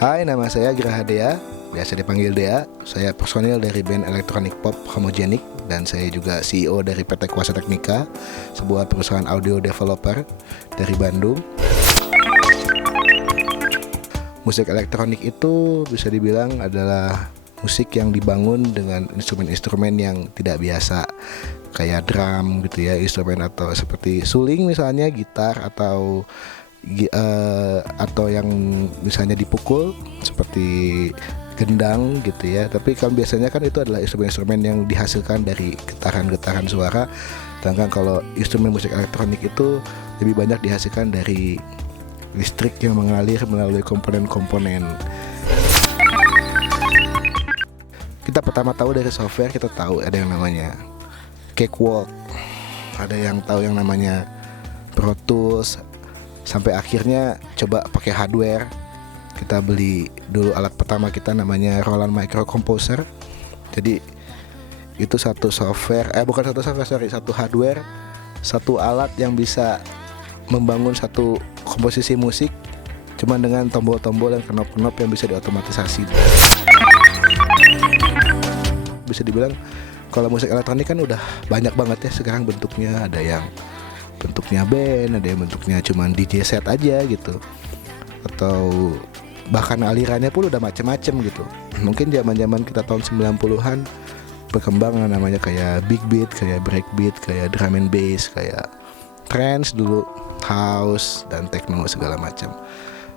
Hai, nama saya Graha Dea, biasa dipanggil Dea. Saya personil dari band elektronik pop Homogenic dan saya juga CEO dari PT Kuasa Teknika, sebuah perusahaan audio developer dari Bandung. Musik elektronik itu bisa dibilang adalah musik yang dibangun dengan instrumen-instrumen yang tidak biasa, kayak drum gitu ya, instrumen atau seperti suling misalnya, gitar atau yang misalnya dipukul seperti gendang gitu ya. Tapi kan biasanya kan itu adalah instrumen-instrumen yang dihasilkan dari getaran-getaran suara. Sedangkan kalau instrumen musik elektronik itu lebih banyak dihasilkan dari listrik yang mengalir melalui komponen-komponen. Kita pertama tahu dari software, kita tahu ada yang namanya Cakewalk, ada yang tahu yang namanya Pro Tools, sampai akhirnya coba pakai hardware. Kita beli dulu alat pertama kita namanya Roland Micro Composer. Jadi itu satu hardware, satu alat yang bisa membangun satu komposisi musik cuma dengan tombol-tombol dan knop-knop yang bisa diotomatisasi. Bisa dibilang kalau musik elektronik kan udah banyak banget ya sekarang bentuknya. Ada yang bentuknya band, ada yang bentuknya cuman DJ set aja gitu, atau bahkan alirannya pun udah macem-macem gitu. Mungkin zaman-zaman kita tahun 90-an berkembang namanya kayak big beat, kayak break beat, kayak drum and bass, kayak trance dulu, house dan techno segala macam.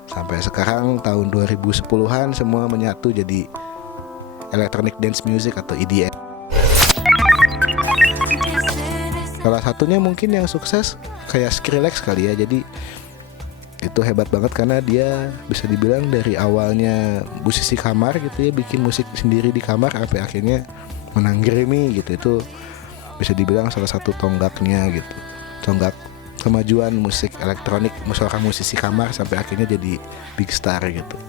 Sampai sekarang tahun 2010-an semua menyatu jadi electronic dance music atau EDM. Salah satunya mungkin yang sukses kayak Skrillex kali ya. Jadi itu hebat banget karena dia bisa dibilang dari awalnya musisi kamar gitu ya, bikin musik sendiri di kamar sampai akhirnya menang Grammy gitu. Itu bisa dibilang salah satu tonggaknya gitu, tonggak kemajuan musik elektronik, seorang musisi kamar sampai akhirnya jadi big star gitu.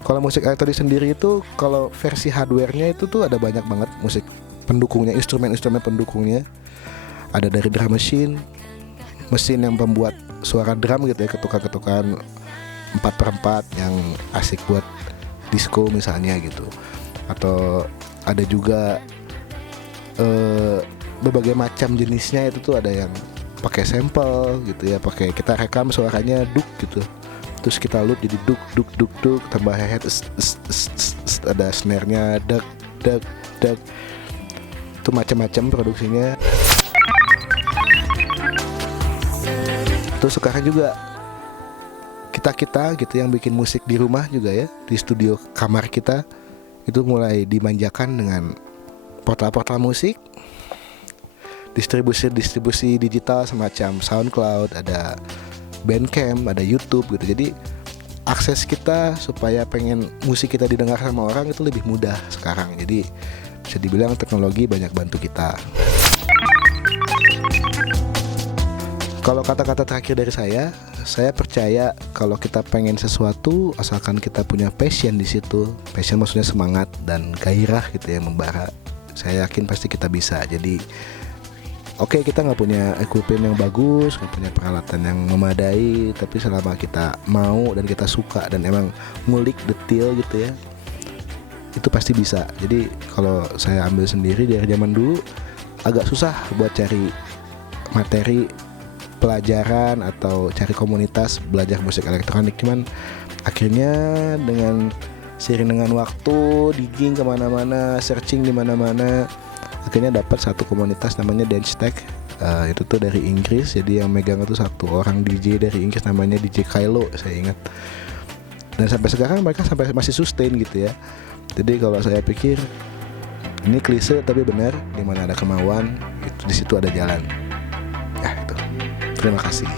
Kalau musik elektronik sendiri itu, kalau versi hardware-nya itu tuh ada banyak banget musik pendukungnya, instrumen-instrumen pendukungnya. Ada dari drum machine, mesin yang pembuat suara drum gitu ya, ketukan-ketukan 4/4 yang asik buat disco misalnya gitu. Atau ada juga berbagai macam jenisnya. Itu tuh ada yang pakai sample gitu ya, pakai kita rekam suaranya duk gitu, terus kita loop jadi duk duk duk duk, tambah hi-hat, ada snare-nya dak dak dak. Itu macam-macam produksinya. Terus sekarang juga kita gitu yang bikin musik di rumah juga ya, di studio kamar kita itu mulai dimanjakan dengan portal-portal musik, distribusi digital semacam SoundCloud, ada Bandcamp, ada YouTube gitu. Jadi akses kita supaya pengen musik kita didengar sama orang itu lebih mudah sekarang. Jadi bisa dibilang teknologi banyak bantu kita. Kalau kata-kata terakhir dari saya percaya kalau kita pengen sesuatu, asalkan kita punya passion di situ. Passion maksudnya semangat dan gairah gitu ya, membara. Saya yakin pasti kita bisa. Jadi oke, kita nggak punya equipment yang bagus, nggak punya peralatan yang memadai, tapi selama kita mau dan kita suka dan emang ngulik detail gitu ya, itu pasti bisa. Jadi kalau saya ambil sendiri dari zaman dulu agak susah buat cari materi pelajaran atau cari komunitas belajar musik elektronik. Cuman akhirnya seiring dengan waktu, digging kemana-mana, searching di mana-mana, akhirnya dapat satu komunitas namanya Dancetech. Itu tuh dari Inggris. Jadi yang megang itu satu orang DJ dari Inggris namanya DJ Kylo, saya ingat. Dan sampai sekarang mereka masih sustain gitu ya. Jadi kalau saya pikir ini klise tapi benar, di mana ada kemauan, itu di situ ada jalan. Ya itu. Terima kasih.